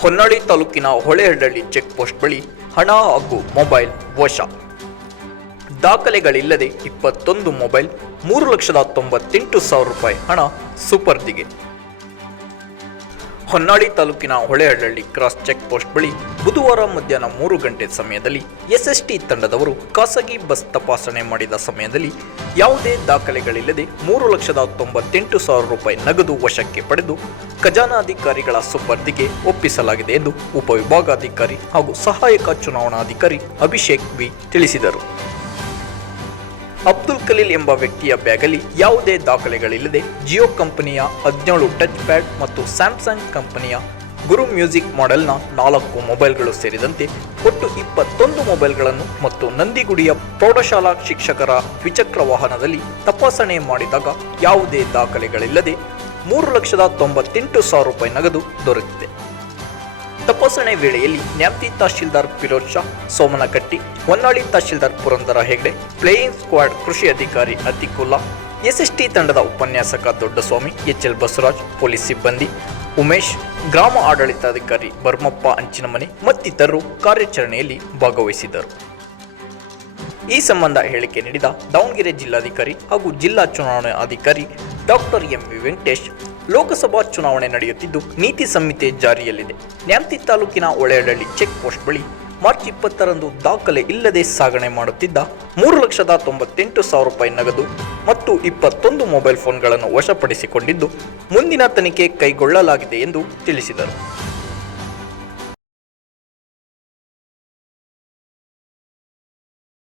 ಹೊನ್ನಾಳಿ ತಾಲೂಕಿನ ಹೊಳೆಹಳ್ಳಿ check post ಬಳಿ ಹಣ ಹಾಗೂ ಮೊಬೈಲ್ ವಶ. ದಾಖಲೆಗಳಿಲ್ಲದೆ ಇಪ್ಪತ್ತೊಂದು ಮೊಬೈಲ್ ಮೂರು ಲಕ್ಷದ ತೊಂಬತ್ತೆಂಟು ಸಾವಿರ ರೂಪಾಯಿ ಹಣ ಸುಪರ್ದಿಗೆ. ಹೊನ್ನಾಳಿ ತಾಲೂಕಿನ ಹೊಳೆಹಳ್ಳಿ ಕ್ರಾಸ್ ಚೆಕ್ ಪೋಸ್ಟ್ ಬಳಿ ಬುಧವಾರ ಮಧ್ಯಾಹ್ನ ಮೂರು ಗಂಟೆ ಸಮಯದಲ್ಲಿ ಎಸ್ಎಸ್ಟಿ ತಂಡದವರು ಖಾಸಗಿ ಬಸ್ ತಪಾಸಣೆ ಮಾಡಿದ ಸಮಯದಲ್ಲಿ ಯಾವುದೇ ದಾಖಲೆಗಳಿಲ್ಲದೆ ಮೂರು ಲಕ್ಷದ ತೊಂಬತ್ತೆಂಟು ಸಾವಿರ ರೂಪಾಯಿ ನಗದು ವಶಕ್ಕೆ ಪಡೆದು ಖಜಾನಾಧಿಕಾರಿಗಳ ಸುಪರ್ದಿಗೆ ಒಪ್ಪಿಸಲಾಗಿದೆ ಎಂದು ಉಪವಿಭಾಗಾಧಿಕಾರಿ ಹಾಗೂ ಸಹಾಯಕ ಚುನಾವಣಾಧಿಕಾರಿ ಅಭಿಷೇಕ್ ವಿ ತಿಳಿಸಿದರು. ಅಬ್ದುಲ್ ಕಲೀಲ್ ಎಂಬ ವ್ಯಕ್ತಿಯ ಬ್ಯಾಗಲ್ಲಿ ಯಾವುದೇ ದಾಖಲೆಗಳಿಲ್ಲದೆ ಜಿಯೋ ಕಂಪನಿಯ ಹದಿನೇಳು ಟಚ್ ಪ್ಯಾಡ್ ಮತ್ತು ಸ್ಯಾಮ್ಸಂಗ್ ಕಂಪನಿಯ ಗುರು ಮ್ಯೂಸಿಕ್ ಮಾಡೆಲ್ನ ನಾಲ್ಕು ಮೊಬೈಲ್ಗಳು ಸೇರಿದಂತೆ ಒಟ್ಟು ಇಪ್ಪತ್ತೊಂದು ಮೊಬೈಲ್ಗಳನ್ನು ಮತ್ತು ನಂದಿಗುಡಿಯ ಪ್ರೌಢಶಾಲಾ ಶಿಕ್ಷಕರ ದ್ವಿಚಕ್ರ ವಾಹನದಲ್ಲಿ ತಪಾಸಣೆ ಮಾಡಿದಾಗ ಯಾವುದೇ ದಾಖಲೆಗಳಿಲ್ಲದೆ ಮೂರು ಲಕ್ಷದ ತೊಂಬತ್ತೆಂಟು ಸಾವಿರ ರೂಪಾಯಿ ನಗದು ದೊರೆತಿದೆ. ತಪಾಸಣೆ ವೇಳೆಯಲ್ಲಿ ನ್ಯಾಮತಿ ತಹಶೀಲ್ದಾರ್ ಫಿರೋಜ್ ಶಾ, ಸೋಮನಕಟ್ಟಿ, ಹೊನ್ನಾಳಿ ತಹಶೀಲ್ದಾರ್ ಪುರಂದರ ಹೆಗ್ಡೆ, ಪ್ಲೇಯಿಂಗ್ ಸ್ಕ್ವಾಡ್ ಕೃಷಿ ಅಧಿಕಾರಿ ಅತಿಕುಲ್ಲಾ ಎಸ್ಎಸ್ಟಿ ತಂಡದ ಉಪನ್ಯಾಸಕ ದೊಡ್ಡಸ್ವಾಮಿ, ಎಚ್ಎಲ್ ಬಸವರಾಜ್, ಪೊಲೀಸ್ ಸಿಬ್ಬಂದಿ, ಉಮೇಶ್, ಗ್ರಾಮ ಆಡಳಿತಾಧಿಕಾರಿ ಬರ್ಮಪ್ಪ ಅಂಚಿನಮನೆ ಮತ್ತಿತರರು ಕಾರ್ಯಾಚರಣೆಯಲ್ಲಿ ಭಾಗವಹಿಸಿದ್ದರು. ಈ ಸಂಬಂಧ ಹೇಳಿಕೆ ನೀಡಿದ ದಾವಣಗೆರೆ ಜಿಲ್ಲಾಧಿಕಾರಿ ಹಾಗೂ ಜಿಲ್ಲಾ ಚುನಾವಣಾ ಅಧಿಕಾರಿ doctor M V Venkatesh Lok Sabha ಚುನಾವಣೆ ನಡೆಯುತ್ತಿದ್ದು, ನೀತಿ ಸಂಹಿತೆ ಜಾರಿಯಲ್ಲಿದೆ. ನ್ಯಾಮತಿ ತಾಲೂಕಿನ ಒಳೆಯಡಳ್ಳಿ ಚೆಕ್ ಪೋಸ್ಟ್ ಬಳಿ ಮಾರ್ಚ್ ಇಪ್ಪತ್ತರಂದು ದಾಖಲೆ ಇಲ್ಲದೆ ಸಾಗಣೆ ಮಾಡುತ್ತಿದ್ದ ಮೂರು ಲಕ್ಷದ ತೊಂಬತ್ತೆಂಟು ಸಾವಿರ ರೂಪಾಯಿ ನಗದು ಮತ್ತು ಇಪ್ಪತ್ತೊಂದು ಮೊಬೈಲ್ ಫೋನ್ಗಳನ್ನು ವಶಪಡಿಸಿಕೊಂಡಿದ್ದು, ಮುಂದಿನ ತನಿಖೆ ಕೈಗೊಳ್ಳಲಾಗಿದೆ ಎಂದು ತಿಳಿಸಿದರು.